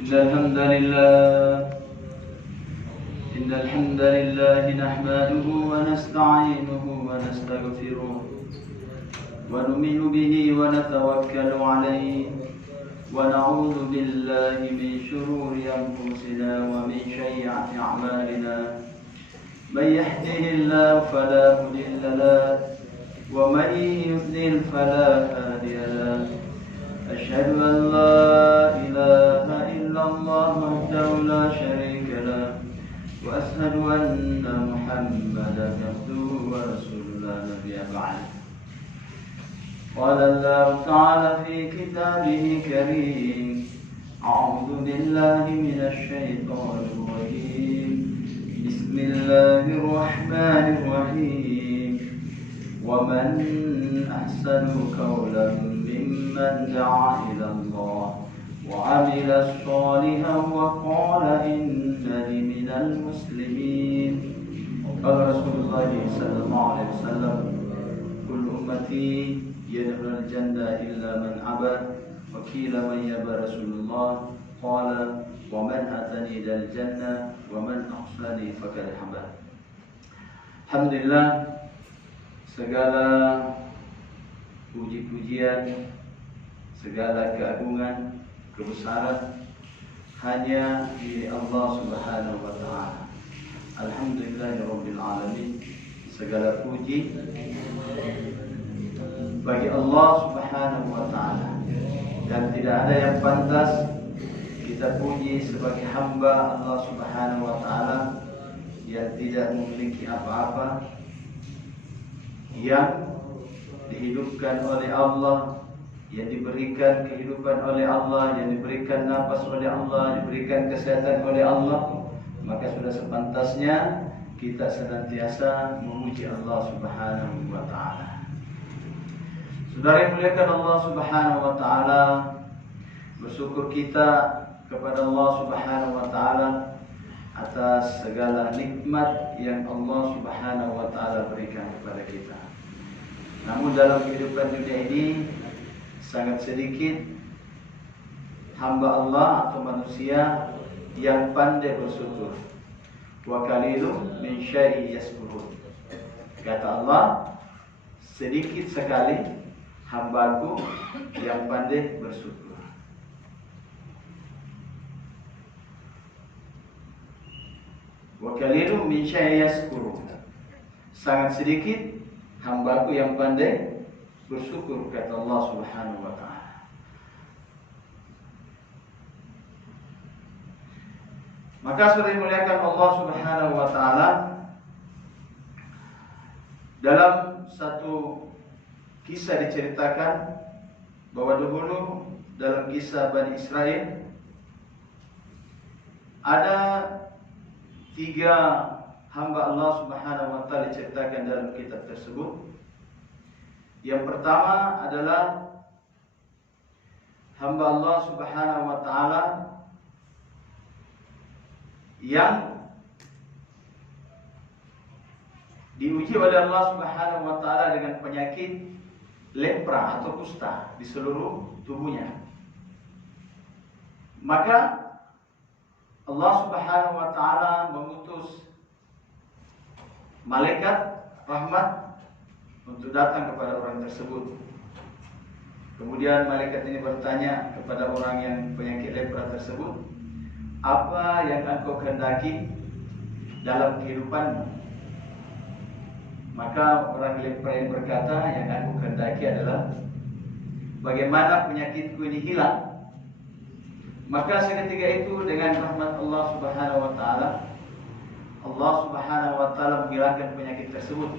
إن الحمد لله نحمده ونستعينه ونستغفره ونؤمن به ونتوكل عليه ونعوذ بالله من شرور أنفسنا ومن سيئات أعمالنا من يهده الله فلا مضل له ومن يضلل فلا هادي له أشهد أن لا إله إلا الله وحده لا شريك له وأشهد أن محمدا عبده ورسوله لا نبي بعده. قال الله تعالى في كتابه الكريم: أعوذ بالله من الشيطان الرجيم بسم الله الرحمن الرحيم ومن أحسن قولا ممن دعا إلى الله وعمل صالحا وقال إنني من المسلمين. قال رسول الله صلى الله عليه وسلم: كل أمتي يدخل الجنة إلا من أبى. وقيل من يأبى رسول الله؟ قال: ومن أتاني إلى الجنة ومن أحسنني فقد حبى. Alhamdulillah, segala puji-pujian, segala keagungan, kebesaran hanya milik Allah Subhanahu wa taala. Alhamdulillahirabbil alamin. Segala puji bagi Allah Subhanahu wa taala, dan tidak ada yang pantas kita puji sebagai hamba Allah Subhanahu wa taala yang tidak memiliki apa-apa, yang dihidupkan oleh Allah, yang diberikan kehidupan oleh Allah, yang diberikan nafas oleh Allah, diberikan kesehatan oleh Allah. Maka sudah sepantasnya kita senantiasa memuji Allah Subhanahu wa taala. Saudara yang muliakan Allah Subhanahu wa taala, bersyukur kita kepada Allah Subhanahu wa taala atas segala nikmat yang Allah Subhanahu wa taala berikan kepada kita. Namun dalam kehidupan dunia ini sangat sedikit hamba Allah atau manusia yang pandai bersyukur. Wa qalilun min syai'in yaskurun. Kata Allah, sedikit sekali hambaku yang pandai bersyukur. Wa qalilun min syai'in yaskurun. Sangat sedikit hambaku yang pandai bersyukur, kata Allah Subhanahu wa taala. Maka saudara muliakan Allah Subhanahu wa taala, dalam satu kisah diceritakan bahwa dahulu dalam kisah Bani Israel ada 3 hamba Allah Subhanahu wa taala diceritakan dalam kitab tersebut. Yang pertama adalah hamba Allah Subhanahu wa taala yang diuji oleh Allah Subhanahu wa taala dengan penyakit lepra atau kusta di seluruh tubuhnya. Maka Allah Subhanahu wa taala mengutus malaikat rahmat untuk datang kepada orang tersebut. Kemudian malaikat ini bertanya kepada orang yang penyakit lepra tersebut, apa yang engkau kehendaki dalam kehidupanmu? Maka orang lepra yang berkata, yang aku kehendaki adalah bagaimana penyakitku ini hilang. Maka seketika itu dengan rahmat Allah Subhanahu wa taala, Allah Subhanahu wa taala menghilangkan penyakit tersebut.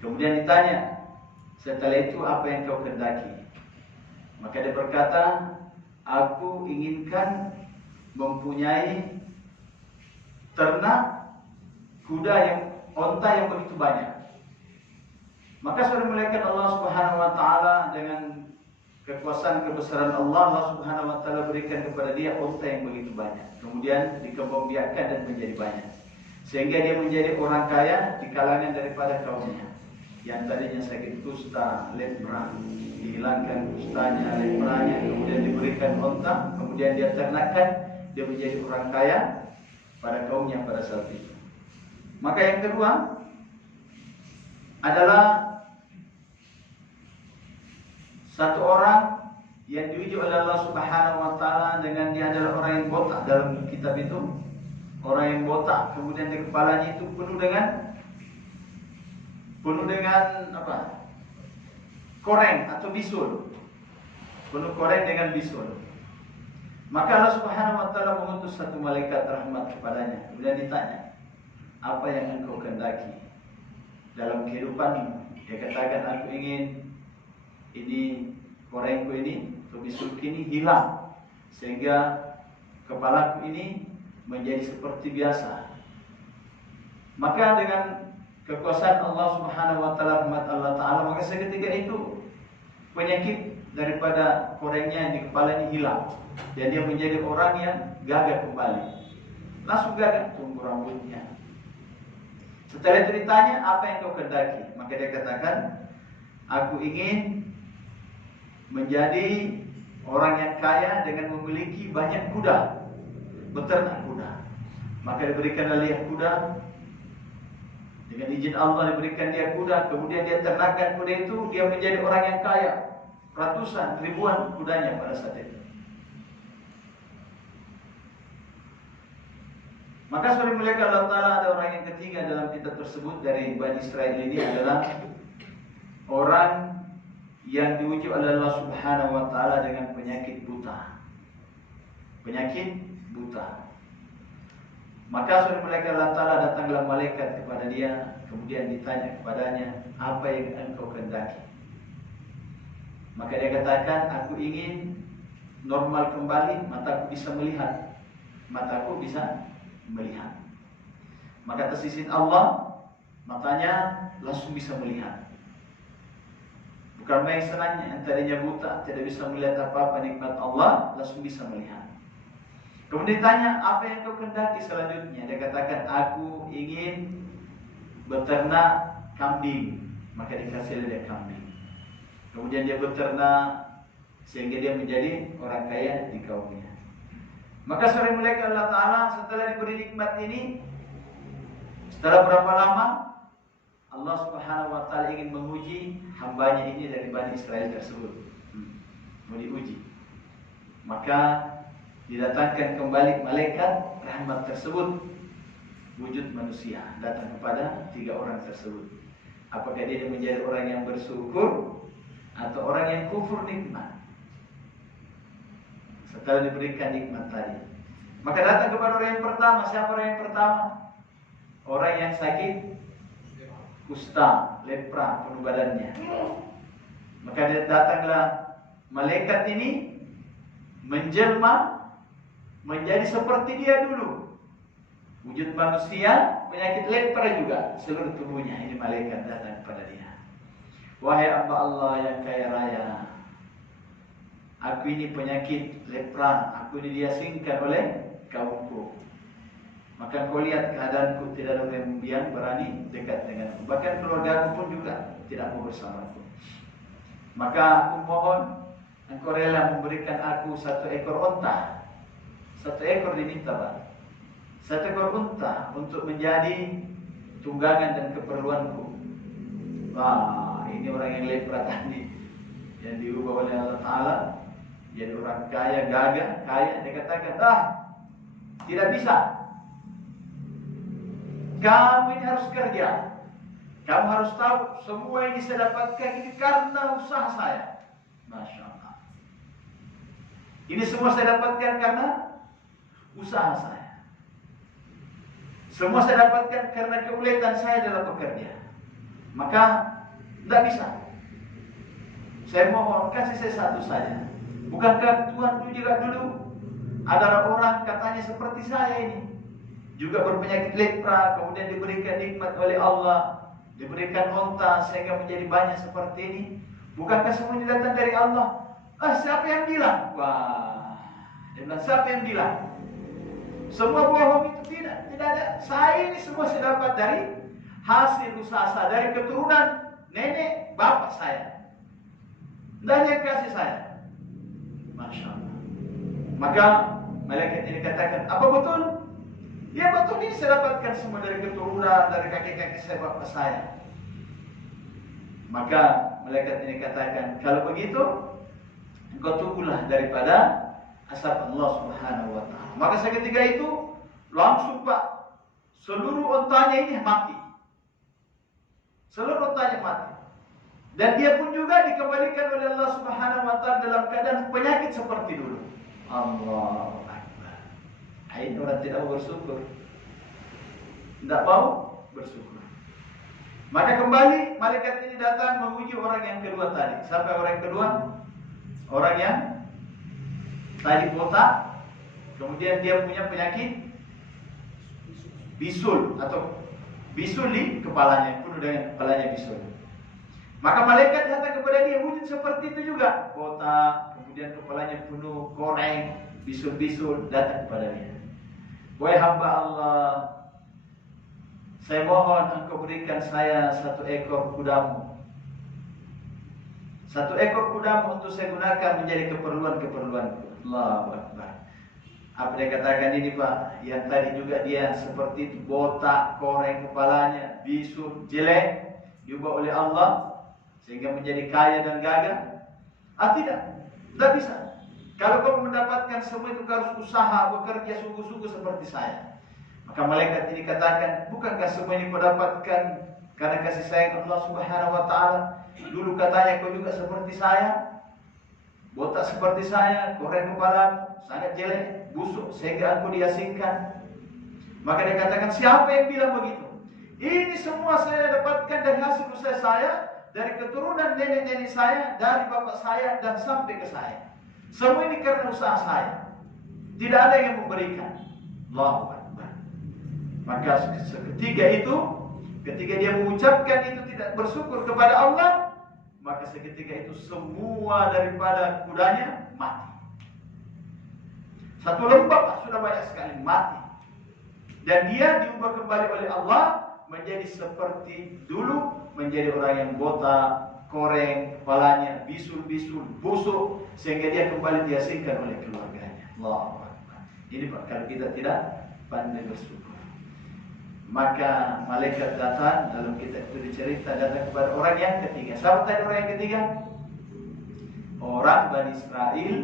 Kemudian ditanya, setelah itu apa yang kau kehendaki? Maka dia berkata, aku inginkan mempunyai ternak kuda onta yang begitu banyak. Maka saudara muliakan Allah Subhanahu wa taala, dengan kekuasaan kebesaran Allah, Allah Subhanahu wa taala berikan kepada dia onta yang begitu banyak. Kemudian dikembangbiakkan dan menjadi banyak, sehingga dia menjadi orang kaya di kalangan daripada kaumnya. yang tadinya sakit kusta, lepra, dihilangkan kustanya, lepranya, kemudian diberikan onta, kemudian dia ternakkan, dia menjadi orang kaya pada kaumnya pada saat itu. Maka yang kedua adalah satu orang yang diuji oleh Allah Subhanahu wa taala dengan dia adalah orang yang botak. Dalam kitab itu orang yang botak, kemudian di kepalanya itu penuh dengan apa? Koreng atau bisul. Penuh koreng dengan bisul. Maka Allah Subhanahu wa taala mengutus satu malaikat rahmat kepadanya. Kemudian ditanya, "Apa yang engkau kehendaki dalam kehidupanmu?" Dia katakan, "Aku ingin ini korengku ini atau bisulku ini hilang sehingga kepalaku ini menjadi seperti biasa." Maka dengan kekuasaan Allah Subhanahu wa taala, rahmat Allah taala, maka seketika itu penyakit daripada korengnya di kepalanya hilang dan dia menjadi orang yang gagah kembali. Langsung gagah, tumbuh rambutnya. Setelah itu ditanya, "Apa yang kau kehendaki?" Maka dia katakan, "Aku ingin menjadi orang yang kaya dengan memiliki banyak kuda, beternak kuda." Maka diberikan dia kuda. Dengan izin Allah diberikan dia kuda, kemudian dia ternakkan kuda itu, dia menjadi orang yang kaya. Ratusan, ribuan kudanya pada saat itu. Maka saudara mulia Allah Ta'ala, ada orang yang ketiga dalam kitab tersebut dari Bani Israel ini adalah orang yang diuji oleh Allah Subhanahu wa taala dengan penyakit buta. Penyakit buta. Maka saudara mulia Allah Ta'ala, datanglah malaikat kepada dia, kemudian ditanya kepadanya, "Apa yang engkau kehendaki?" Maka dia katakan, "Aku ingin normal kembali, mataku bisa melihat." Mataku bisa melihat. Maka atas izin Allah, matanya langsung bisa melihat. Bukan main senangnya, yang tadinya buta, tidak bisa melihat apa-apa nikmat Allah, langsung bisa melihat. Kemudian ditanya, "Apa yang kau kehendaki selanjutnya?" Dia katakan, "Aku ingin beternak kambing." Maka dikasih dia kambing. Kemudian dia beternak sehingga dia menjadi orang kaya di kaumnya. Maka saudara mulia Allah Ta'ala, setelah diberi nikmat ini, setelah berapa lama Allah Subhanahu wa taala ingin menguji hambanya ini dari Bani Israel tersebut. Mau diuji. Maka didatangkan kembali malaikat rahmat tersebut, wujud manusia, datang kepada tiga orang tersebut. Apakah dia menjadi orang yang bersyukur atau orang yang kufur nikmat setelah diberikan nikmat tadi? Maka datang kepada orang yang pertama. Siapa orang yang pertama? Orang yang sakit kusta, lepra, penuh badannya. Maka datanglah malaikat ini menjelma menjadi seperti dia dulu. Wujud manusia, penyakit lepra juga seluruh tubuhnya. Ini malaikat datang kepada dia. "Wahai hamba Allah yang kaya raya, aku ini penyakit lepra, aku ini diasingkan oleh kaumku. Maka kau lihat keadaanku, tidak ada yang berani dekat denganku. Bahkan keluarga pun juga tidak mau bersamaku. Maka aku mohon engkau rela memberikan aku 1 ekor onta." 1 ekor diminta, Pak. 1 ekor unta untuk menjadi tunggangan dan keperluanku. Wah, ini orang yang lepra tadi yang diubah oleh Allah Ta'ala jadi orang kaya, gagah, kaya. Dia katakan, tidak bisa. Kamu ini harus kerja. Kamu harus tahu semua ini saya dapatkan ini karena usaha saya. Masya Allah. Ini semua saya dapatkan karena usaha saya. Semua saya dapatkan karena keuletan saya dalam bekerja. Maka tidak bisa. Saya mohon kasih saya satu saja. Bukankah Tuhan juga dulu adalah orang katanya seperti saya ini, juga berpenyakit lepra, kemudian diberikan nikmat oleh Allah, diberikan onta sehingga menjadi banyak seperti ini. Bukankah semuanya datang dari Allah? Siapa yang bilang? Wah, dia bilang, siapa yang bilang? Semua bohong itu tidak ada. Saya ini semua saya dapat dari hasil usaha saya, dari keturunan nenek bapak saya. Hendaknya kasih saya. Masya Allah. Maka malaikat ini katakan, apa betul? Ya betul, ini saya dapatkan semua dari keturunan, dari kakek-kakek saya, bapak saya. Maka malaikat ini katakan, kalau begitu, engkau tunggulah daripada azab Allah Subhanahu wa ta'ala. Maka seketika itu, langsung Pak, seluruh ontanya ini mati. Seluruh ontanya mati. Dan dia pun juga dikembalikan oleh Allah Subhanahu wa ta'ala dalam keadaan penyakit seperti dulu. Allahu Akbar. Ini orang tidak mau bersyukur. Tidak mau bersyukur. Maka kembali malaikat ini datang menguji orang yang kedua tadi. Siapa orang yang kedua? Orang yang tadi botak, kemudian dia punya penyakit bisul atau bisul di kepalanya, penuh dengan kepalanya bisul. Maka malaikat datang kepada dia wujud seperti itu juga, botak, kemudian kepalanya penuh koreng, bisul-bisul, datang kepada dia. Wahai hamba Allah, saya mohon engkau berikan saya 1 ekor kudamu. 1 ekor kudamu untuk saya gunakan menjadi keperluan-keperluanku. Allahu Akbar. Apa dia katakan ini Pak? Yang tadi juga dia seperti itu, botak, koreng kepalanya, bisul, jelek, diubah oleh Allah sehingga menjadi kaya dan gagah. Tidak bisa. Kalau kau mendapatkan semua itu harus usaha, bekerja sungguh-sungguh seperti saya. Maka malaikat ini katakan, bukankah semua ini kau dapatkan karena kasih sayang Allah Subhanahu wa ta'ala? Dulu katanya kau juga seperti saya, botak seperti saya, koreng kepala, sangat jelek, busuk, sehingga aku diasingkan. Maka dia katakan, siapa yang bilang begitu? Ini semua saya dapatkan dari hasil usaha saya, dari keturunan nenek-nenek saya, dari bapak saya, dan sampai ke saya. Semua ini karena usaha saya. Tidak ada yang memberikan. Allahu Akbar. Maka seketika itu, ketika dia mengucapkan itu tidak bersyukur kepada Allah, maka seketika itu semua daripada kudanya mati. 1 lembah sudah banyak sekali mati. Dan dia diubah kembali oleh Allah menjadi seperti dulu, menjadi orang yang botak, koreng kepalanya, bisul-bisul, busuk, sehingga dia kembali diasingkan oleh keluarganya. Allahu Akbar. Ini Pak, kalau kita tidak pandai bersyukur, maka malaikat datang, dalam kitab itu dicerita, datang kepada orang yang ketiga. Siapa tadi orang yang ketiga? Orang Bani Israel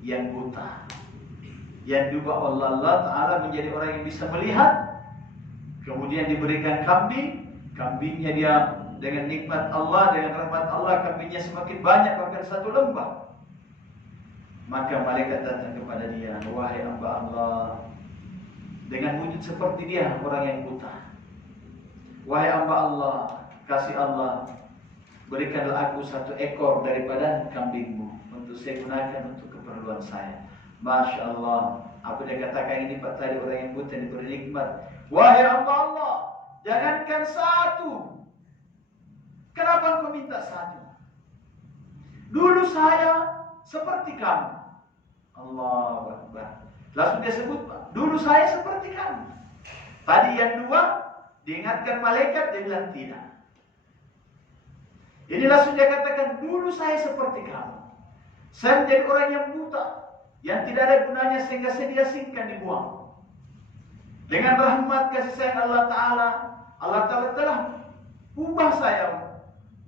yang buta, yang juga Allah Ta'ala menjadi orang yang bisa melihat. Kemudian diberikan kambing, kambingnya dia dengan nikmat Allah, dengan rahmat Allah, kambingnya semakin banyak, bahkan 1 lembah. Maka malaikat datang kepada dia, wahai hamba Allah, dengan wujud seperti dia, orang yang buta. Wahai hamba Allah, kasih Allah, berikanlah aku 1 ekor daripada kambingmu untuk saya gunakan untuk keperluan saya. Masya Allah. Apa dia katakan ini Pak tadi, orang yang buta diberi nikmat. Wahai hamba Allah, jangankan 1. Kenapa engkau minta 1? Dulu saya seperti kamu. Allahu Akbar. Langsung dia sebut Pak, dulu saya seperti kamu. Tadi yang 2 diingatkan malaikat, dia bilang tidak. Ini langsung dia katakan, dulu saya seperti kamu. Saya menjadi orang yang buta, yang tidak ada gunanya sehingga saya diasingkan, dibuang. Dengan rahmat kasih sayang Allah Ta'ala, Allah Ta'ala telah ubah saya,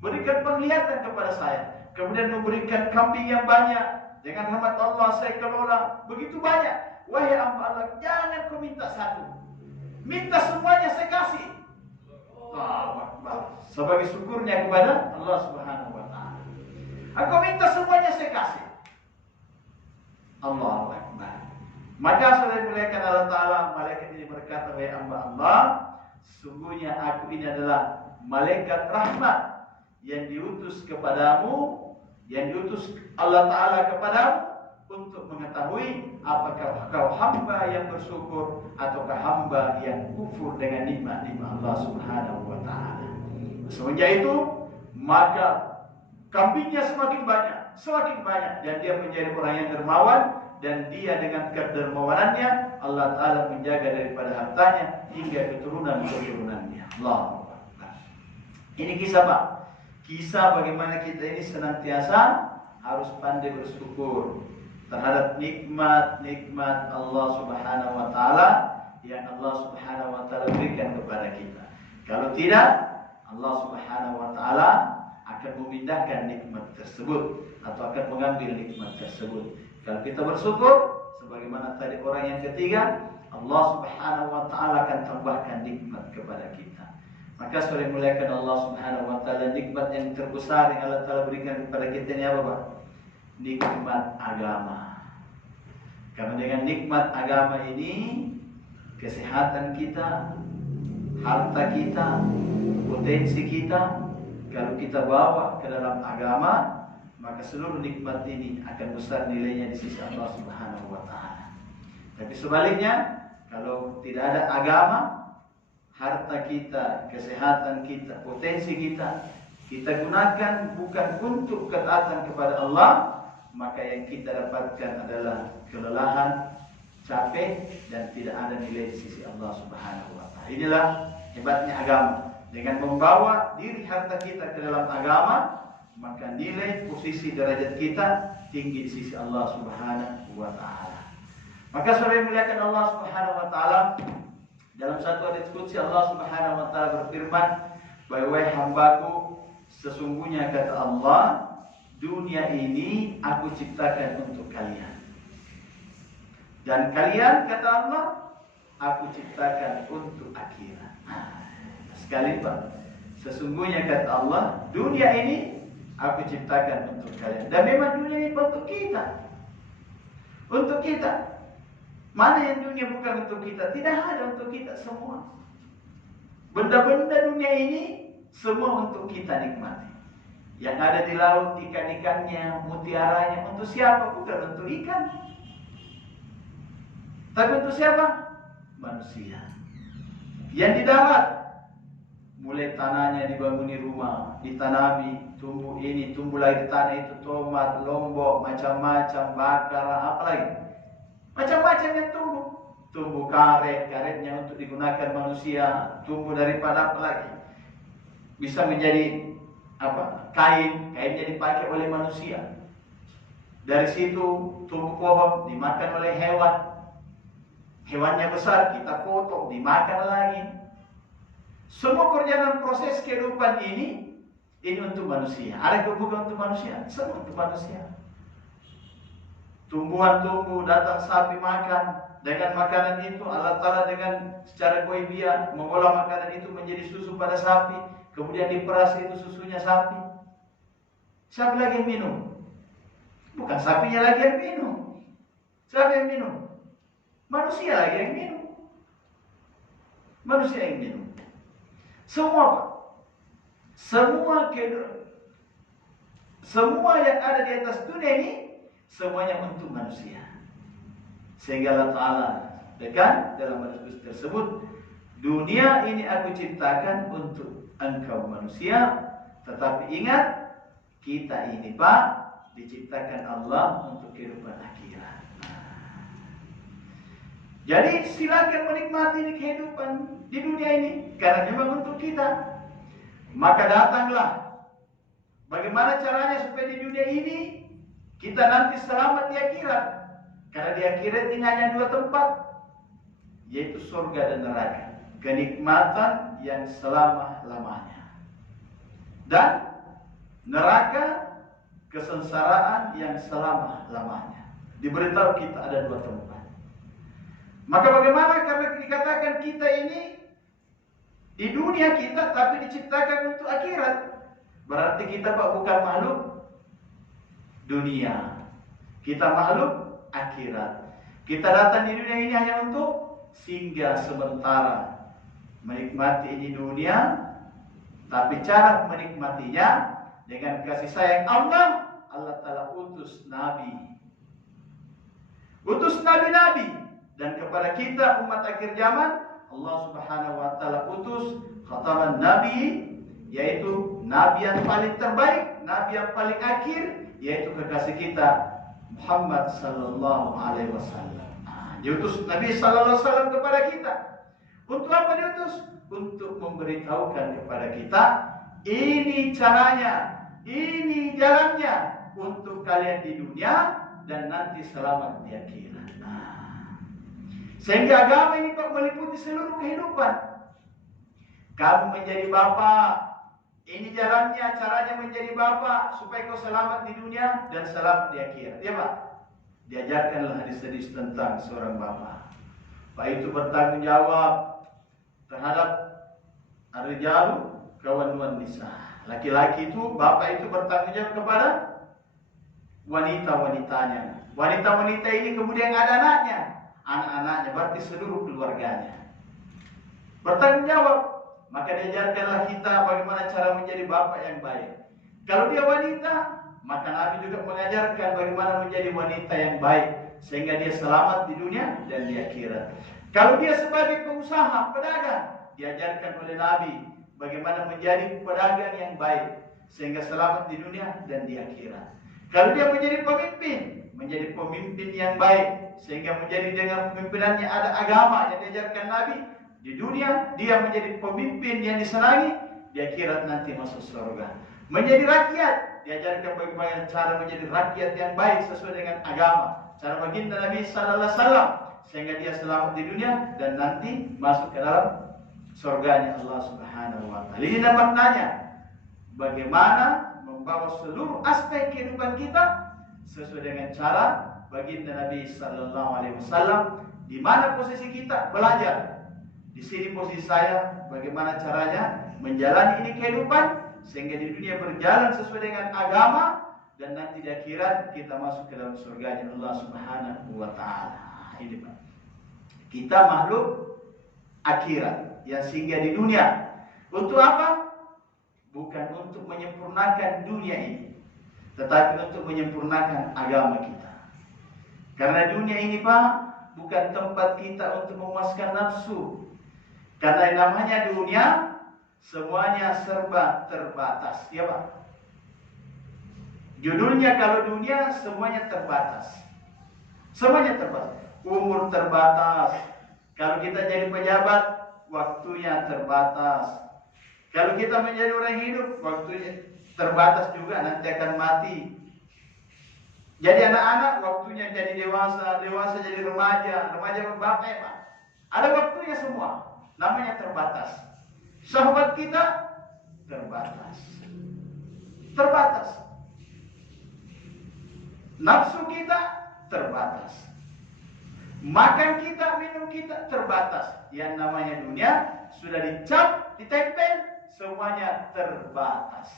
berikan penglihatan kepada saya, kemudian memberikan kambing yang banyak. Dengan rahmat Allah saya kelola begitu banyak. Wahai hamba Allah, jangan kau minta 1, minta semuanya saya kasih. Sebagai syukurnya kepada Allah Subhanahu wa ta'ala, aku minta semuanya saya kasih. Allahu Akbar. Maka saudara dimuliakan Allah Ta'ala, malaikat ini berkata, wahai hamba Allah, sungguhnya aku ini adalah malaikat rahmat yang diutus kepadamu, yang diutus Allah Ta'ala kepadamu untuk mengetahui apakah kau hamba yang bersyukur ataukah hamba yang kufur dengan nikmat-nikmat Allah Subhanahu wa ta'ala. Semenjak itu, maka kambingnya semakin banyak dan dia menjadi orang yang dermawan, dan dia dengan kedermawanannya Allah Ta'ala menjaga daripada hartanya hingga keturunan-keturunannya. Allahu Akbar. Ini kisah Pak. kisah bagaimana kita ini senantiasa harus pandai bersyukur terhadap nikmat-nikmat Allah Subhanahu wa taala yang Allah Subhanahu wa taala berikan kepada kita. Kalau tidak, Allah Subhanahu wa taala akan memindahkan nikmat tersebut atau akan mengambil nikmat tersebut. Kalau kita bersyukur, sebagaimana tadi orang yang ketiga, Allah Subhanahu wa taala akan tambahkan nikmat kepada kita. Maka saudara muliakan Allah Subhanahu wa taala, nikmat yang terbesar yang Allah taala berikan kepada kita ini apa, Pak? Nikmat agama. Karena dengan nikmat agama ini, kesehatan kita, harta kita, potensi kita, kalau kita bawa ke dalam agama, maka seluruh nikmat ini akan besar nilainya di sisi Allah Subhanahu wa taala. Tapi sebaliknya, kalau tidak ada agama, harta kita, kesehatan kita, potensi kita, kita gunakan bukan untuk ketaatan kepada Allah, maka yang kita dapatkan adalah kelelahan, capek, dan tidak ada nilai di sisi Allah Subhanahu wa taala. Inilah hebatnya agama. Dengan membawa diri harta kita ke dalam agama, maka nilai posisi derajat kita tinggi di sisi Allah Subhanahu wa taala. Maka saudara yang muliakan Allah Subhanahu wa taala, dalam satu hadits qudsi Allah Subhanahu wa taala berfirman, "Wahai hambaku, sesungguhnya kata Allah, dunia ini aku ciptakan untuk kalian. Dan kalian, kata Allah, aku ciptakan untuk akhirat." Sekali Pak, sesungguhnya kata Allah, dunia ini aku ciptakan untuk kalian. Dan memang dunia ini untuk kita. Untuk kita. Mana yang dunia bukan untuk kita? Tidak ada untuk kita semua. Benda-benda dunia ini semua untuk kita nikmati. Yang ada di laut, ikan-ikannya, mutiaranya, untuk siapa? Bukan untuk ikan. Tapi untuk siapa? Manusia. Yang di darat, mulai tanahnya dibanguni rumah, ditanami, tumbuh ini, tumbuh lagi di tanah itu, tomat, lombok, macam-macam, bakar, apa lagi? Macam-macam yang tumbuh. Tumbuh karet, karetnya untuk digunakan manusia, tumbuh daripada apa lagi? Bisa menjadi apa? Kain, kainnya dipakai oleh manusia. Dari situ tumbuh pohon, dimakan oleh hewan. Hewannya besar, kita potong, dimakan lagi. Semua perjalanan proses kehidupan ini untuk manusia. Ada kebutuhan untuk manusia? Semua untuk manusia. Tumbuhan tumbuh, datang sapi makan. Dengan makanan itu Allah Ta'ala dengan secara goibiyah mengolah makanan itu menjadi susu pada sapi. Kemudian diperas itu susunya sapi. Siapa lagi yang minum? Bukan sapinya lagi yang minum. Siapa yang minum? Manusia lagi yang minum. Manusia yang minum. Semua Pak. Semua yang ada di atas dunia ini semuanya untuk manusia. Sehingga Allah Ta'ala tekan dalam hadis tersebut, dunia ini aku ciptakan untuk engkau manusia, tetapi ingat, kita ini Pak diciptakan Allah untuk kehidupan akhirat. Jadi silakan menikmati kehidupan di dunia ini karena memang untuk kita. Maka datanglah bagaimana caranya supaya di dunia ini kita nanti selamat di akhirat. Karena di akhirat ini hanya dua tempat, yaitu surga dan neraka. Kenikmatan yang selama-lamanya. Dan neraka, kesengsaraan yang selama-lamanya. Diberitahu kita ada dua tempat. Maka bagaimana karena dikatakan kita ini di dunia kita tapi diciptakan untuk akhirat. Berarti kita Pak bukan makhluk dunia. Kita makhluk akhirat. Kita datang di dunia ini hanya untuk singgah sementara, menikmati ini dunia, tapi cara menikmatinya dengan kasih sayang Allah. Allah Ta'ala utus nabi, nabi, dan kepada kita umat akhir zaman Allah Subhanahu wa Ta'ala utus khataman nabi, yaitu nabi yang paling terbaik, nabi yang paling akhir, yaitu kekasih kita Muhammad sallallahu alaihi wasallam. Diutus Nabi sallallahu alaihi wasallam kepada kita. Untuk apa diutus? Untuk memberitahukan kepada kita Ini caranya, ini jalannya untuk kalian di dunia dan nanti selamat di akhirat. Sehingga agama ini Pak meliputi seluruh kehidupan. Kamu menjadi bapak, ini jalannya, caranya menjadi bapak supaya kau selamat di dunia dan selamat di akhirat. Ya Pak, diajarkanlah hadis-hadis tentang seorang bapak. Pak itu bertanggung jawab terhadap ar-rijalu kawan nisa. Laki-laki itu, bapak itu bertanggung jawab kepada wanita-wanitanya. Wanita-wanita ini kemudian ada anaknya, anak-anaknya, berarti seluruh keluarganya. Bertanggung jawab. Maka diajarkanlah kita bagaimana cara menjadi bapak yang baik. Kalau dia wanita, maka Nabi juga mengajarkan bagaimana menjadi wanita yang baik sehingga dia selamat di dunia dan di akhirat. Kalau dia sebagai pengusaha, pedagang, diajarkan oleh Nabi bagaimana menjadi pedagang yang baik sehingga selamat di dunia dan di akhirat. Kalau dia menjadi pemimpin yang baik sehingga menjadi dengan pemimpinannya ada agama yang diajarkan Nabi. Di dunia dia menjadi pemimpin yang disenangi, di akhirat nanti masuk surga. Menjadi rakyat, diajarkan bagaimana cara menjadi rakyat yang baik sesuai dengan agama. Cara baginda Nabi sallallahu alaihi wasallam sehingga dia selamat di dunia dan nanti masuk ke dalam surganya Allah Subhanahu wa taala. Ini maknanya bagaimana membawa seluruh aspek kehidupan kita sesuai dengan cara baginda Nabi sallallahu alaihi wasallam. Di mana posisi kita belajar. Di sini posisi saya bagaimana caranya menjalani ini kehidupan sehingga di dunia berjalan sesuai dengan agama dan nanti di akhirat kita masuk ke dalam surganya Allah Subhanahu wa taala. Ini Pak. Kita makhluk akhirat yang singgah di dunia. Untuk apa? Bukan untuk menyempurnakan dunia ini, tetapi untuk menyempurnakan agama kita. Karena dunia ini Pak bukan tempat kita untuk memuaskan nafsu. Karena yang namanya dunia semuanya serba terbatas, ya Pak. Judulnya kalau dunia semuanya terbatas. Semuanya terbatas. Umur terbatas. Kalau kita jadi pejabat, waktunya terbatas. Kalau kita menjadi orang hidup, waktunya terbatas juga, nanti akan mati. Jadi anak-anak waktunya jadi dewasa, dewasa jadi remaja, remaja bapak, Pak. Ada waktunya semua. Namanya terbatas. Sahabat kita terbatas. Terbatas. Nafsu kita terbatas. Makan kita, minum kita terbatas. Yang namanya dunia sudah dicap, ditempel, semuanya terbatas.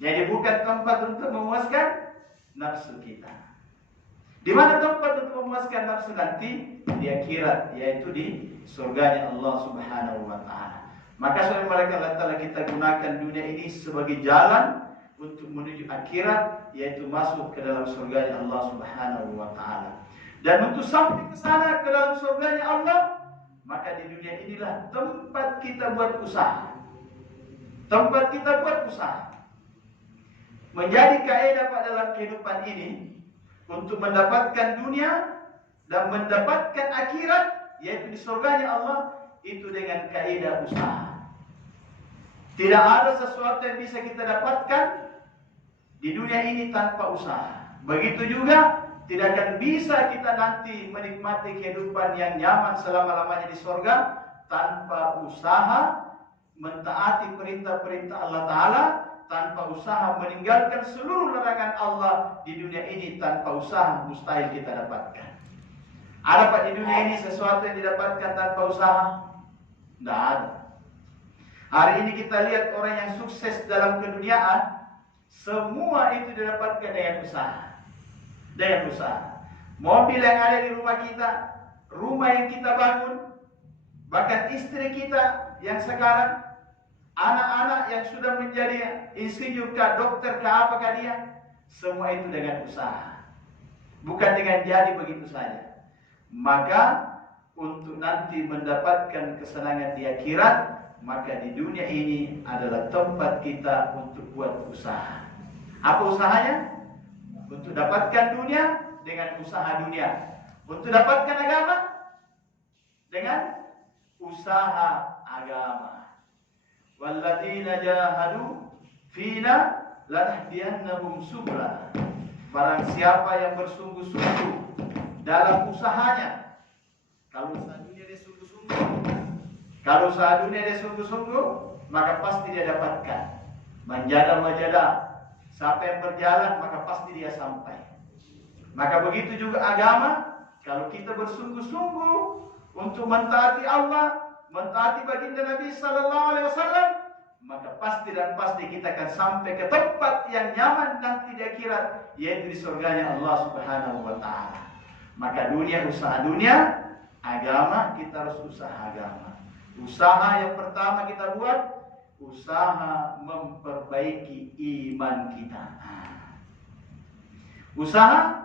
Jadi bukan tempat untuk memuaskan nafsu kita. Di mana tempat untuk memuaskan nafsu nanti? Di akhirat, yaitu di surganya Allah Subhanahu wa taala. Maka saudara mereka Allah kita gunakan dunia ini sebagai jalan untuk menuju akhirat, yaitu masuk ke dalam surganya Allah Subhanahu wa taala. Dan untuk sampai ke sana ke dalam surganya Allah, maka di dunia inilah tempat kita buat usaha. Tempat kita buat usaha. Menjadi kaidah pada dalam kehidupan ini untuk mendapatkan dunia dan mendapatkan akhirat, yaitu di surganya Allah, itu dengan kaidah usaha. Tidak ada sesuatu yang bisa kita dapatkan di dunia ini tanpa usaha. Begitu juga tidak akan bisa kita nanti menikmati kehidupan yang nyaman selama-lamanya di surga tanpa usaha mentaati perintah-perintah Allah Ta'ala, tanpa usaha meninggalkan seluruh larangan Allah di dunia ini. Tanpa usaha mustahil kita dapatkan. Ada Pak di dunia ini sesuatu yang didapatkan tanpa usaha? Tidak ada. Hari ini kita lihat orang yang sukses dalam keduniaan, semua itu didapatkan dengan usaha. Dengan usaha. Mobil yang ada di rumah kita, rumah yang kita bangun, bahkan istri kita yang sekarang, anak-anak yang sudah menjadi insinyur kah, dokter kah, apakah dia, semua itu dengan usaha. Bukan dengan jadi begitu saja. Maka untuk nanti mendapatkan kesenangan di akhirat, maka di dunia ini adalah tempat kita untuk buat usaha. Apa usahanya? Untuk dapatkan dunia dengan usaha dunia. Untuk dapatkan agama dengan usaha agama. walladzina jahadu fina lanahdiyannahum subulana. Barang siapa yang bersungguh-sungguh dalam usahanya, kalau usaha dunia dia sungguh-sungguh, maka pasti dia dapatkan. Manjada wajada, siapa yang berjalan maka pasti dia sampai. Maka begitu juga agama, kalau kita bersungguh-sungguh untuk mentaati Allah, mentaati baginda Nabi sallallahu alaihi wasallam, maka pasti dan pasti kita akan sampai ke tempat yang nyaman nanti di akhirat, yaitu di surganya Allah Subhanahu wa taala. Maka dunia, usaha dunia, agama kita harus usaha agama. Usaha yang pertama kita buat, usaha memperbaiki iman kita. Usaha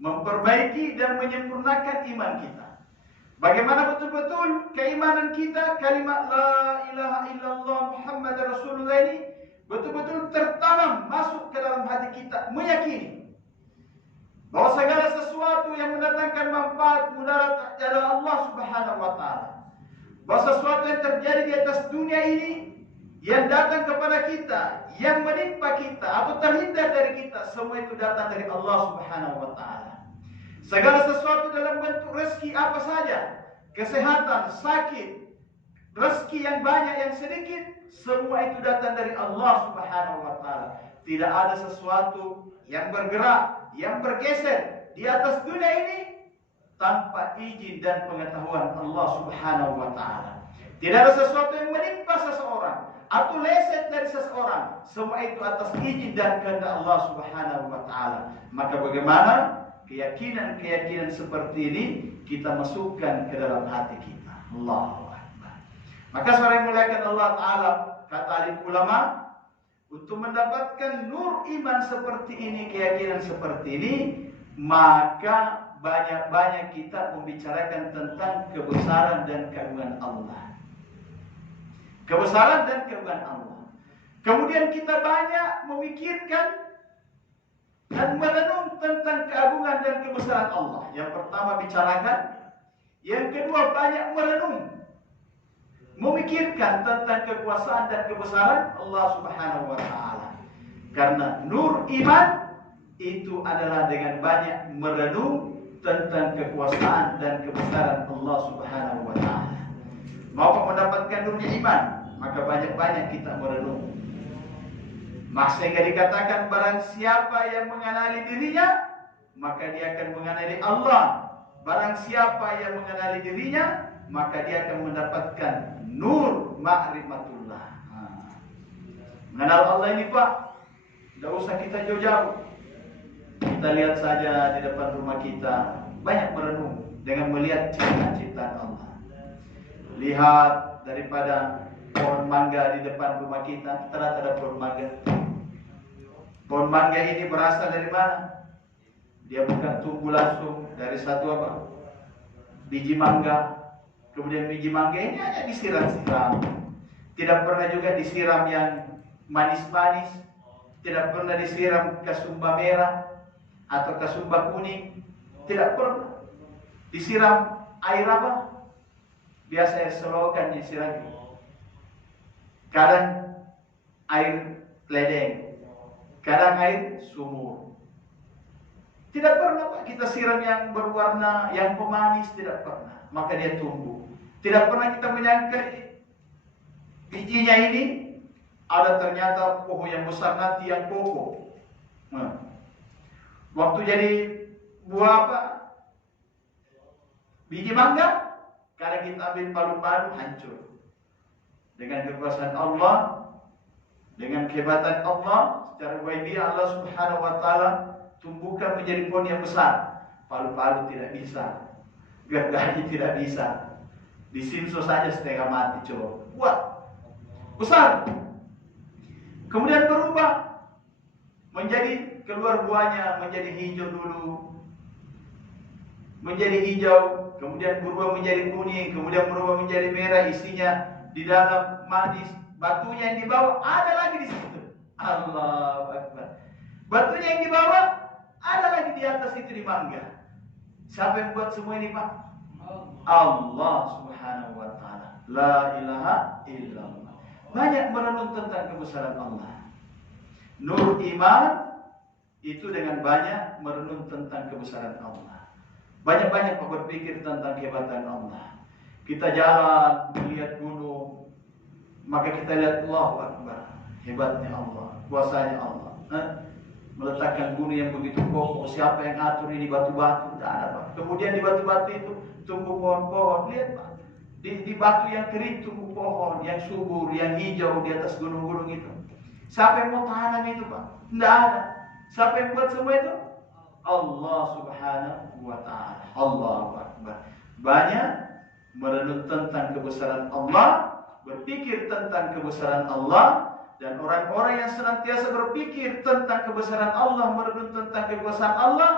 memperbaiki dan menyempurnakan iman kita. Bagaimana betul-betul keimanan kita, kalimat la ilaha illallah Muhammad Rasulullah ini betul-betul tertanam masuk ke dalam hati kita, meyakini bahwa segala sesuatu yang mendatangkan manfaat mudarat adalah Allah Subhanahu wa taala. Bahwa sesuatu yang terjadi di atas dunia ini, yang datang kepada kita, yang menimpa kita atau terhindar dari kita, semua itu datang dari Allah Subhanahu wa taala. Segala sesuatu dalam bentuk rezeki apa saja, kesehatan, sakit, rezeki yang banyak, yang sedikit, semua itu datang dari Allah Subhanahu wa taala. Tidak ada sesuatu yang bergerak, yang bergeser di atas dunia ini tanpa izin dan pengetahuan Allah Subhanahu wa taala. Tidak ada sesuatu yang menimpa seseorang atau leset dari seseorang, semua itu atas izin dan kehendak Allah Subhanahu wa taala. Maka bagaimana keyakinan-keyakinan seperti ini kita masukkan ke dalam hati kita. Allahu Akbar. Maka saudara yang muliakan Allah taala, kata alim ulama, untuk mendapatkan nur iman seperti ini, keyakinan seperti ini, maka banyak-banyak kita membicarakan tentang kebesaran dan keagungan Allah. Kebesaran dan keagungan Allah. Kemudian kita banyak memikirkan dan merenung tentang keagungan dan kebesaran Allah. Yang pertama bicarakan, yang kedua banyak merenung, memikirkan tentang kekuasaan dan kebesaran Allah Subhanahu wa taala. Karena nur iman itu adalah dengan banyak merenung tentang kekuasaan dan kebesaran Allah Subhanahu wa taala. Mau mendapatkan nurnya iman, maka banyak-banyak kita merenung. Sehingga dikatakan barang siapa yang mengenali dirinya, maka dia akan mengenali Allah. Barang siapa yang mengenali dirinya, maka dia akan mendapatkan nur ma'rifatullah. Mengenal Allah ini Pak, tidak usah kita jauh-jauh. Kita lihat saja di depan rumah kita, banyak merenung dengan melihat ciptaan Allah. Lihat daripada pohon mangga di depan rumah kita, ternyata ada pohon mangga. Pohon mangga ini berasal dari mana? Dia bukan tumbuh langsung dari satu apa? Biji mangga. Kemudian biji mangga ini hanya disiram-siram. Tidak pernah juga disiram yang manis-manis. Tidak pernah disiram kasumba merah atau kasumba kuning. Tidak pernah. Disiram air apa? Biasa air selokan disiram. Kadang air ledeng, kadang air sumur. Tidak pernah Pak kita siram yang berwarna, yang pemanis, tidak pernah. Maka dia tumbuh. Tidak pernah kita menyangka bijinya ini ada ternyata pohon yang besar nanti yang kokoh. Waktu jadi buah apa? Biji mangga, kadang kita ambil palu-palu hancur. Dengan kekuasaan Allah, dengan kehebatan Allah, secara ghaibiah Allah Subhanahu wa taala tumbuhkan menjadi pohon yang besar. Palu-palu tidak bisa, gergaji tidak bisa. Disinso saja setengah mati coba. Kuat, besar. Kemudian berubah menjadi keluar buahnya menjadi hijau dulu, menjadi hijau, kemudian berubah menjadi kuning, kemudian berubah menjadi merah, isinya di dalam manis, batunya yang dibawa ada lagi di situ. Allahu Akbar. Batunya yang dibawa ada lagi di atas itu di mangga. Siapa yang buat semua ini Pak? Allah Subhanahu wa taala. La ilaha illallah. banyak merenung tentang kebesaran Allah. Nur iman itu dengan banyak merenung tentang kebesaran Allah. Banyak-banyak berpikir tentang kehebatan Allah. Kita jalan melihat gunung, maka kita lihat Allahu Akbar, hebatnya Allah, kuasanya Allah. Meletakkan gunung yang begitu kokoh, siapa yang atur ini batu-batu? Tidak ada, Pak. Kemudian di batu-batu itu tumbuh pohon-pohon. Lihat, Pak. Di batu yang kering tumbuh pohon yang subur, yang hijau di atas gunung-gunung itu. Siapa yang mau tanam itu, Pak? Tidak ada. Siapa yang buat semua itu? Allah Subhanahu wa Ta'ala. Allahu Akbar. Banyak merenung tentang kebesaran Allah, berpikir tentang kebesaran Allah, dan orang-orang yang senantiasa berpikir tentang kebesaran Allah, merenung tentang kekuasaan Allah,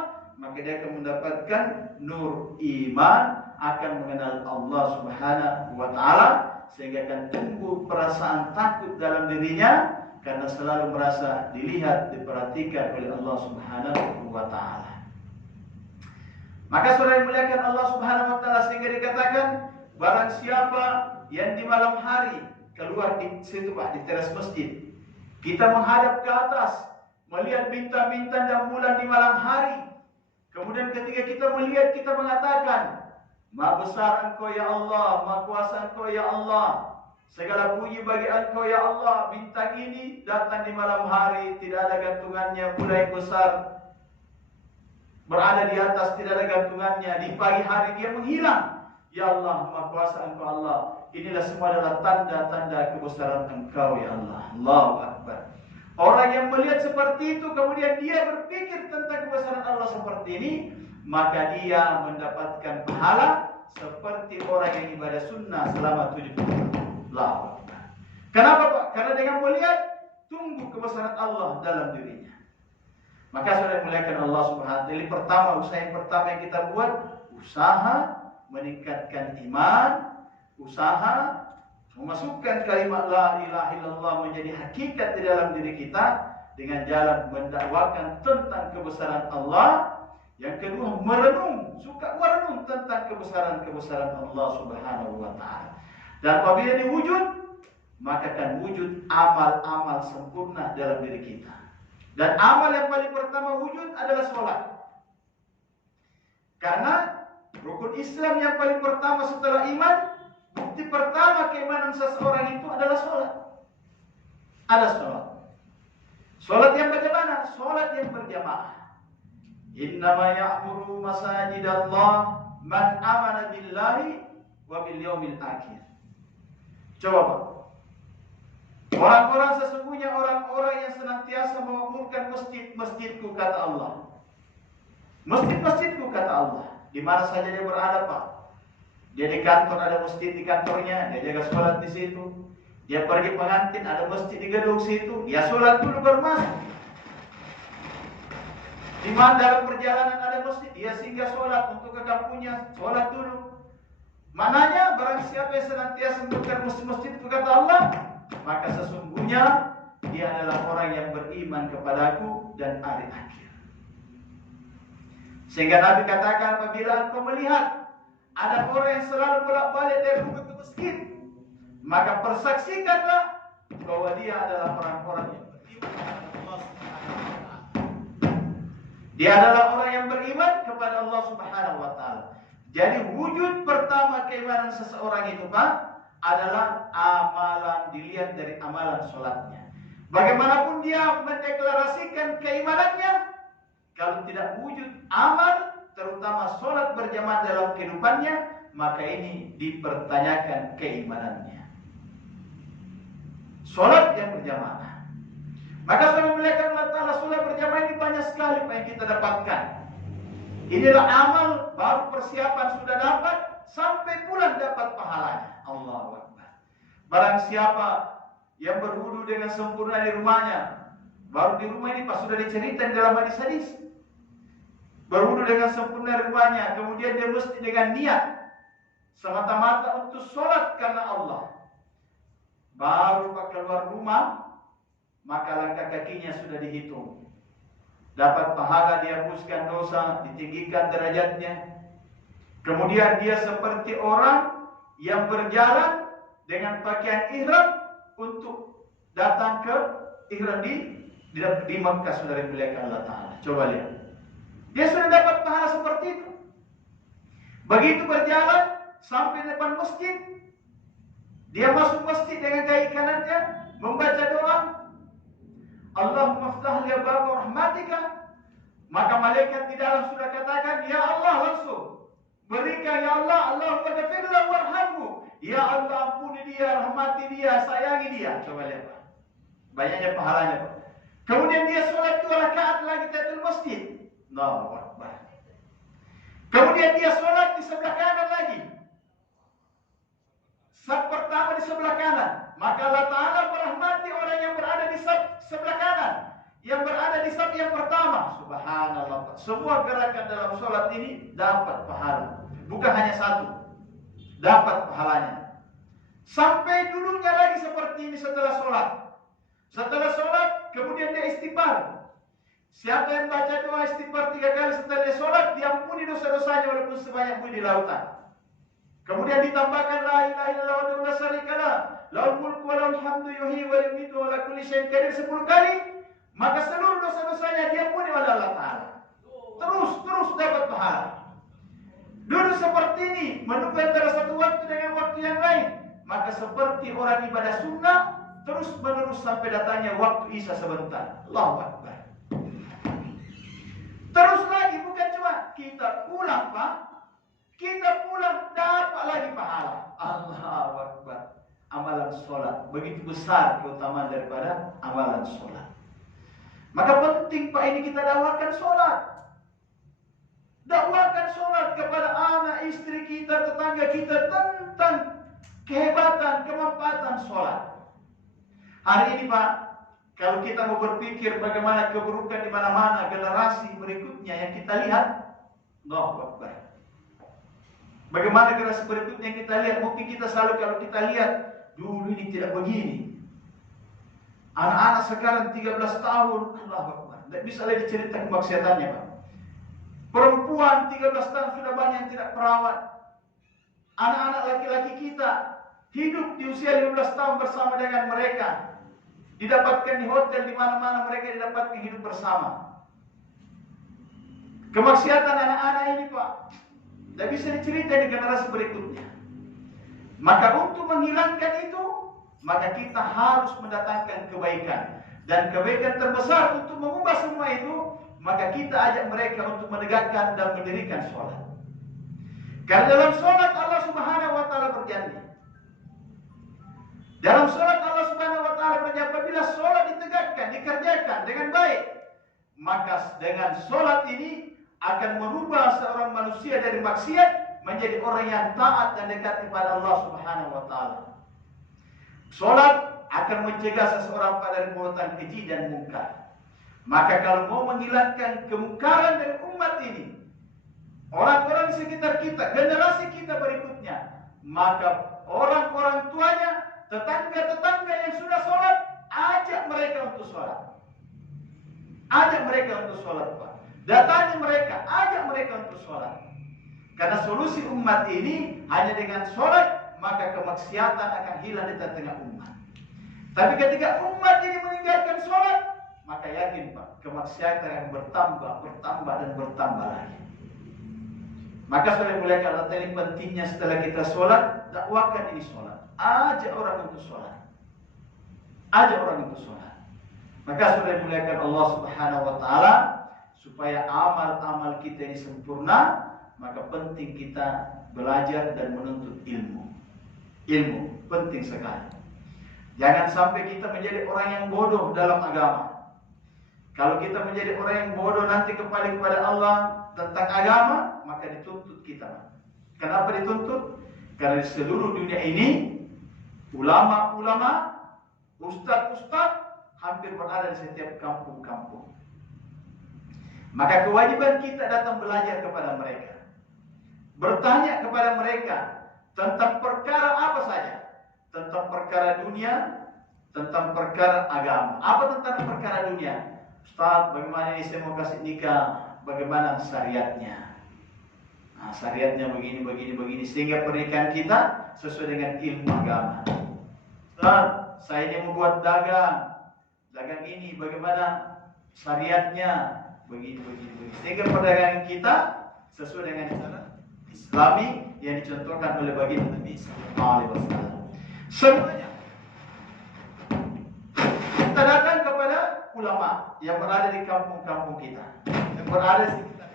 maka dia akan mendapatkan nur iman, akan mengenal Allah Subhanahu wa Ta'ala, sehingga akan tumbuh perasaan takut dalam dirinya karena selalu merasa dilihat, diperhatikan oleh Allah Subhanahu wa Ta'ala. Maka saudara yang muliakan Allah Subhanahu wa Ta'ala, sehingga dikatakan barang siapa yang di malam hari keluar di situ, Pak, di teras masjid, kita menghadap ke atas melihat bintang-bintang dan bulan di malam hari. Kemudian ketika kita melihat, kita mengatakan, Maha besar Engkau ya Allah, Maha kuasa Engkau ya Allah, segala puji bagi Engkau ya Allah. Bintang ini datang di malam hari, tidak ada gantungannya. Bulan yang besar berada di atas, tidak ada gantungannya. Di pagi hari dia menghilang. Ya Allah, Maha kuasa Engkau Allah. Inilah semua adalah tanda-tanda kebesaran Engkau ya Allah. Allahu Akbar. Orang yang melihat seperti itu, kemudian dia berpikir tentang kebesaran Allah seperti ini, maka dia mendapatkan pahala seperti orang yang ibadah sunnah selama 70 tahun. Allahu Akbar. Kenapa, Pak? Karena dengan melihat, tumbuh kebesaran Allah dalam dirinya. Maka saudara muliakan Allah Subhanahu wa Ta'ala. Jadi pertama, usaha yang pertama yang kita buat, usaha meningkatkan iman, usaha memasukkan kalimat la ilaha illallah menjadi hakikat di dalam diri kita dengan jalan mendakwakan tentang kebesaran Allah. Yang kedua, merenung, suka merenung tentang kebesaran-kebesaran Allah Subhanahu wa Ta'ala. Dan apabila diwujud, maka akan wujud amal-amal sempurna dalam diri kita. Dan amal yang paling pertama wujud adalah sholat. Karena rukun Islam yang paling pertama setelah iman, bukti pertama keimanan seseorang itu adalah sholat. Ada sholat. Sholat yang bagaimana? Sholat yang berjamaah. Innama ya'muru masajidallah man amana billahi wa bil yaumil akhir. Coba, Pak. Orang-orang sesungguhnya orang-orang yang senantiasa memakmurkan masjid-masjidku, kata Allah. Masjid-masjidku, kata Allah. Di mana saja dia berada, Pak. Dia di kantor, ada masjid di kantornya, dia jaga sholat di situ. Dia pergi pengantin, ada masjid di gedung situ, dia sholat dulu bermasjid. Di mana dalam perjalanan ada masjid, dia singgah sholat untuk ke kampungnya, sholat dulu. Mananya barang siapa yang senantiasa memberikan masjid-masjid, kata Allah, maka sesungguhnya dia adalah orang yang beriman kepadaku dan hari akhir. Sehingga Nabi katakan, apabila engkau melihat ada orang yang selalu bolak-balik dari rumah ke masjid, maka persaksikanlah bahwa dia adalah orang-orang yang beriman kepada Allah Subhanahu wa Ta'ala. Dia adalah orang yang beriman kepada Allah Subhanahu wa Ta'ala. Jadi wujud pertama keimanan seseorang itu, Pak, adalah amalan, dilihat dari amalan sholatnya. Bagaimanapun dia mendeklarasikan keimanannya, kalau tidak wujud amal, terutama sholat berjamaah dalam kehidupannya, maka ini dipertanyakan keimanannya. Sholat yang berjamaah. Maka saudara melihat Allah Ta'ala, sholat berjamaah ini banyak sekali Pak yang kita dapatkan. Inilah amal, baru persiapan sudah dapat, sampai pulang dapat pahalanya. Allahu Akbar. Barang siapa yang berwudu dengan sempurna di rumahnya, baru di rumah ini Pak sudah diceritakan dalam hadis-hadis. Berwudu dengan sempurna di rumahnya, kemudian dia mesti dengan niat semata-mata untuk sholat karena Allah. Baru Pak keluar rumah, maka langkah kakinya sudah dihitung. Dapat pahala, dihapuskan dosa, ditinggikan derajatnya. Kemudian dia seperti orang yang berjalan dengan pakaian ihram untuk datang ke ihram di Makkah, saudara muliakan Allah Ta'ala. Coba lihat. Dia sudah dapat pahala seperti itu. Begitu berjalan sampai depan masjid, dia masuk masjid dengan kaki kanannya, membaca doa, Allahumma ftah li abwaaba rahmatika. Maka malaikat di dalam sudah katakan, ya Allah, langsung berikan, ya Allah, Allahumma ghafir lahu warhamhu. Ya Allah, ampuni dia, rahmati dia, sayangi dia. Coba lihat, Pak. Banyaknya pahalanya, Pak. Kemudian dia sholat 2 rakaat lagi tahiyatul masjid. Allahu Akbar. Kemudian dia sholat di sebelah kanan lagi. Saf pertama di sebelah kanan. Maka Allah Ta'ala merahmati orang yang berada di saf sebelah kanan, yang berada di saf yang pertama. Subhanallah. Semua gerakan dalam sholat ini dapat pahala. Bukan hanya satu, dapat pahalanya. Sampai dulunya lagi seperti ini setelah sholat. Setelah sholat, kemudian dia istighfar. Siapa yang baca doa istighfar 3 kali setelah dia sholat, diampuni dosa-dosanya walaupun sebanyak bumi di lautan. Kemudian ditambahkan la ilaha illallah wa la syarika lah, lahul mulku wa lahul hamdu yuhyi wa yumiitu wa ala kulli syai'in qadir 10 kali, maka seluruh dosa-dosanya diampuni oleh Allah Ta'ala. Terus dapat pahala. Duduk seperti ini, menunggu antara satu waktu dengan waktu yang lain, maka seperti orang ibadah sunnah, terus menerus sampai datangnya waktu isya sebentar. Allahu Akbar. Terus lagi, bukan cuma kita pulang, Pak. Kita pulang dapat lagi pahala. Allahu Akbar. Amalan sholat begitu besar keutamaan daripada amalan sholat. Maka penting, Pak, ini kita dakwakan sholat. Dakwakan sholat kepada anak, istri kita, tetangga kita tentang kehebatan, kemanfaatan sholat. Hari ini, Pak, kalau kita mau berpikir bagaimana keburukan di mana-mana generasi berikutnya yang kita lihat, Allahu Akbar. Bagaimana generasi berikutnya yang kita lihat, mungkin kita selalu kalau kita lihat, dulu ini tidak begini. Anak-anak sekarang 13 tahun, Allahu Akbar, tidak bisa lagi diceritakan kemaksiatannya, Pak. Perempuan 13 tahun sudah banyak yang tidak perawat. Anak-anak laki-laki kita hidup di usia 15 tahun bersama dengan mereka. Didapatkan di hotel, di mana-mana mereka didapatkan hidup bersama. Kemaksiatan anak-anak ini, Pak, tidak bisa diceritakan di generasi berikutnya. Maka untuk menghilangkan itu, maka kita harus mendatangkan kebaikan. Dan kebaikan terbesar untuk mengubah semua itu, maka kita ajak mereka untuk menegakkan dan mendirikan sholat. Karena dalam sholat Allah Subhanahu wa Ta'ala berjanji. Dalam sholat Allah Subhanahu wa Ta'ala berjanji, apabila sholat ditegakkan, dikerjakan dengan baik, maka dengan sholat ini akan merubah seorang manusia dari maksiat menjadi orang yang taat dan dekat kepada Allah Subhanahu wa Ta'ala. Sholat akan mencegah seseorang pada perbuatan keji dan mungkar. Maka kalau mau menghilangkan kemungkaran dari umat ini, orang-orang di sekitar kita, generasi kita berikutnya, maka orang-orang tuanya, tetangga-tetangga yang sudah sholat, ajak mereka untuk sholat. Ajak mereka untuk sholat, Pak. Datangi mereka, ajak mereka untuk sholat. Karena solusi umat ini hanya dengan sholat, maka kemaksiatan akan hilang di tengah umat. Tapi ketika umat ini meninggalkan sholat, maka yakin, Pak, kemaksiatan akan bertambah dan bertambah lagi. Maka saudara muliakan Allah Ta'ala, pentingnya setelah kita sholat, dakwakan ini sholat. Ajak orang untuk sholat. Ajak orang untuk sholat. Maka saudara muliakan Allah Subhanahu wa Ta'ala, supaya amal-amal kita ini sempurna, maka penting kita belajar dan menuntut ilmu. Ilmu penting sekali. Jangan sampai kita menjadi orang yang bodoh dalam agama. Kalau kita menjadi orang yang bodoh nanti kembali kepada Allah tentang agama, maka dituntut kita. Kenapa dituntut? Karena di seluruh dunia ini, ulama-ulama, ustaz-ustaz hampir berada di setiap kampung-kampung. Maka kewajiban kita datang belajar kepada mereka. Bertanya kepada mereka tentang perkara apa saja. Tentang perkara dunia, tentang perkara agama. Apa tentang perkara dunia? Ustaz, bagaimana ini saya mau kasih nikah? Bagaimana syariatnya? Nah, syariatnya begini. Sehingga pernikahan kita sesuai dengan ilmu agama. Ustaz, saya ini membuat dagang ini bagaimana syariatnya, begini. Sehingga perdagangan kita sesuai dengan cara Islami yang dicontohkan oleh baginda Nabi sallallahu alaihi wasallam. Semuanya kita datang kepada ulama yang berada di kampung-kampung kita, yang berada di sekitar.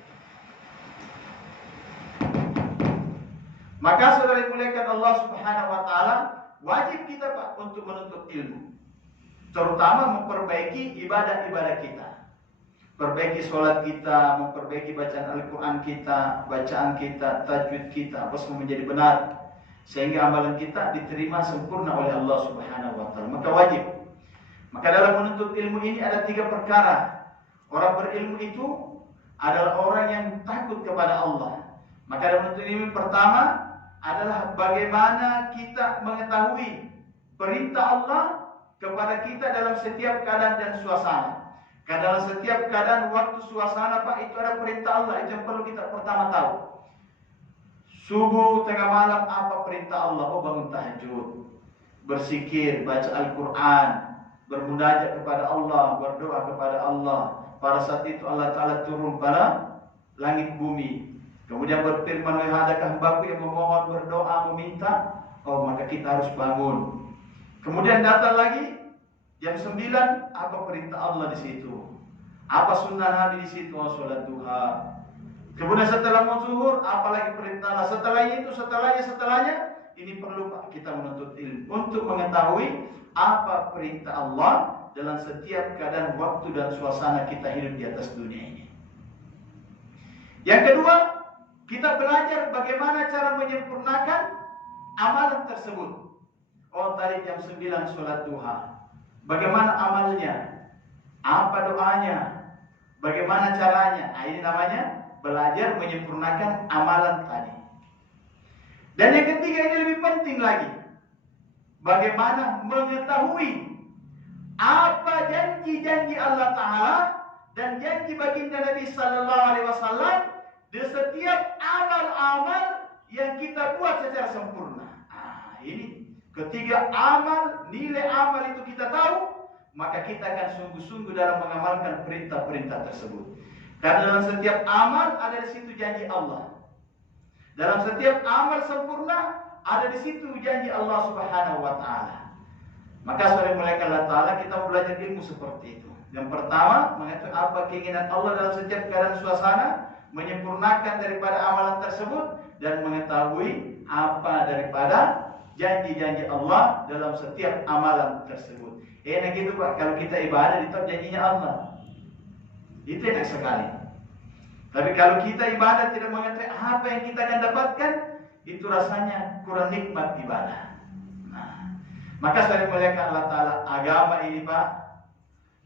Maka saudara dimuliakan Allah Subhanahu wa taala, wajib kita Pak untuk menuntut ilmu. Terutama memperbaiki ibadah-ibadah kita. Perbaiki sholat kita, memperbaiki bacaan Al-Quran kita, bacaan kita, tajwid kita, apa semua menjadi benar. Sehingga amalan kita diterima sempurna oleh Allah Subhanahu wa taala. Maka wajib. Maka dalam menuntut ilmu ini ada 3 perkara. Orang berilmu itu adalah orang yang takut kepada Allah. Maka dalam menuntut ilmu pertama adalah bagaimana kita mengetahui perintah Allah kepada kita dalam setiap keadaan dan suasana. Karena dalam setiap keadaan waktu suasana Pak itu ada perintah Allah. Itu yang perlu kita pertama tahu. Subuh tengah malam apa perintah Allah? Oh, bangun tahajud, berzikir, baca Al-Quran, bermunajat kepada Allah, berdoa kepada Allah. Pada saat itu Allah Ta'ala turun pada langit bumi. Kemudian berfirman, wahai adakah hambaku yang memohon, berdoa, meminta? Oh, maka kita harus bangun. Kemudian datang lagi jam 9, apa perintah Allah di situ? Apa sunnah Nabi di situ? Oh, sholat duha. Kemudian setelah mau zuhur, apalagi perintah Allah. Setelahnya, ini perlu Pak kita menuntut ilmu untuk mengetahui apa perintah Allah dalam setiap keadaan waktu dan suasana kita hidup di atas dunia ini. Yang kedua, kita belajar bagaimana cara menyempurnakan amalan tersebut. Oh, tadi jam 9 sholat duha. Bagaimana amalnya? Apa doanya? Bagaimana caranya? Nah, ini namanya belajar menyempurnakan amalan tadi. Dan yang ketiga ini lebih penting lagi. Bagaimana mengetahui apa janji-janji Allah Ta'ala dan janji baginda Nabi Sallallahu Alaihi Wasallam di setiap amal-amal yang kita buat secara sempurna. Nah, ini ketiga amal, nilai amal itu kita tahu, maka kita akan sungguh-sungguh dalam mengamalkan perintah-perintah tersebut. Karena dalam setiap amal ada di situ janji Allah. Dalam setiap amal sempurna ada di situ janji Allah Subhanahu wa taala. Maka saudara muliakan Allah Ta'ala, kita belajar ilmu seperti itu. Yang pertama, mengetahui apa keinginan Allah dalam setiap keadaan suasana, menyempurnakan daripada amalan tersebut, dan mengetahui apa daripada janji-janji Allah dalam setiap amalan tersebut. Enak gitu Pak, kalau kita ibadah di janjinya Allah. Itu enak sekali. Tapi kalau kita ibadah tidak mengetahui apa yang kita akan dapatkan, itu rasanya kurang nikmat ibadah. Maka saya muliakan Allah Ta'ala, agama ini Pak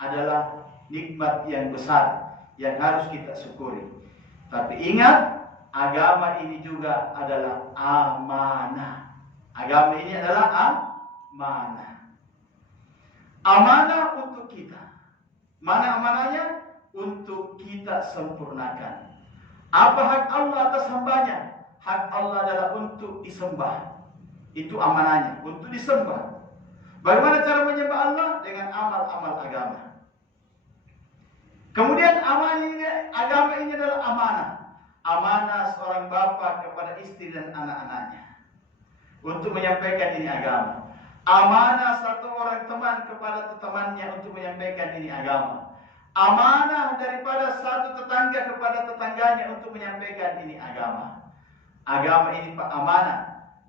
adalah nikmat yang besar yang harus kita syukuri. Tapi ingat, agama ini juga adalah amanah. Agama ini adalah amanah. Amanah untuk kita. Mana amanahnya? Untuk kita sempurnakan. Apa hak Allah atas hambanya? Hak Allah adalah untuk disembah. Itu amanahnya, untuk disembah. Bagaimana cara menyembah Allah? Dengan amal-amal agama. Kemudian agama ini adalah amanah. Amanah seorang bapa kepada istri dan anak-anaknya untuk menyampaikan ini agama. Amanah satu orang teman kepada temannya untuk menyampaikan ini agama. Amanah daripada satu tetangga kepada tetangganya untuk menyampaikan ini agama. Agama ini Pak amanah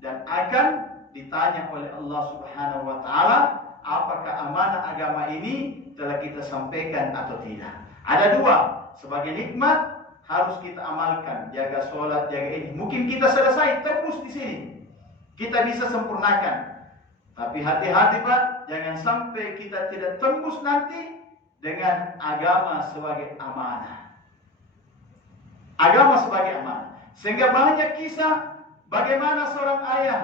dan akan ditanya oleh Allah Subhanahu wa taala, apakah amanah agama ini telah kita sampaikan atau tidak. Ada 2, sebagai nikmat harus kita amalkan, jaga sholat, jaga ini. Mungkin kita selesai tembus di sini, kita bisa sempurnakan. Tapi hati-hati Pak, jangan sampai kita tidak tembus nanti dengan agama sebagai amanah. Agama sebagai amanah. Sehingga banyak kisah bagaimana seorang ayah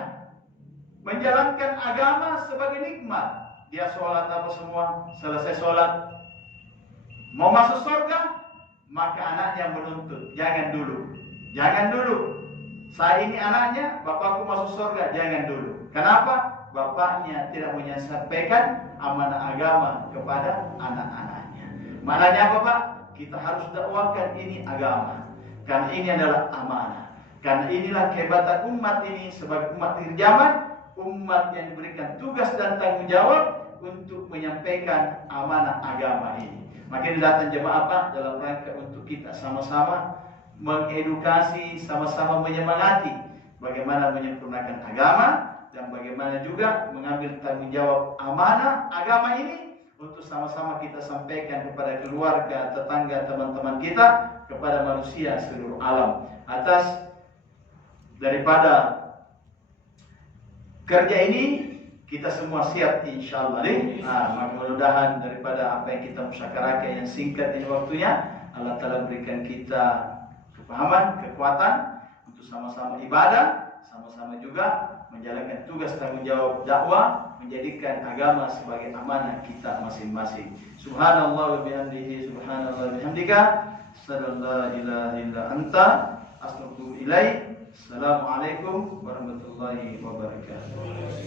menjalankan agama sebagai nikmat. Dia sholat apa semua, selesai sholat, mau masuk surga, maka anaknya menuntut, jangan dulu. Saya ini anaknya, bapakku masuk surga, jangan dulu. Kenapa? bapaknya tidak menyampaikan amanah agama kepada anak-anaknya. Maknanya apa Pak? Kita harus dakwakan ini agama, karena ini adalah amanah. Karena inilah kehebatan umat ini sebagai umat akhir zaman, umat yang diberikan tugas dan tanggung jawab untuk menyampaikan amanah agama ini. Maka datang jemaah Pak dalam rangka untuk kita sama-sama mengedukasi, sama-sama menyemangati bagaimana menyempurnakan agama dan bagaimana juga mengambil tanggung jawab amanah agama ini untuk sama-sama kita sampaikan kepada keluarga, tetangga, teman-teman kita, kepada manusia seluruh alam. Atas daripada kerja ini kita semua siap insyaallah nih. Maka mudah-mudahan daripada apa yang kita musyakarakan yang singkat ini waktunya, Allah Ta'ala berikan kita kepahaman, kekuatan untuk sama-sama ibadah, sama-sama juga menjalankan tugas tanggung jawab dakwah, menjadikan agama sebagai amanah kita masing-masing. Subhanallah wa bihamdihi, subhanallah wa bihamdika, sallallahu ilaha illa anta, astaghfiruka ilaik. Assalamualaikum warahmatullahi wabarakatuh.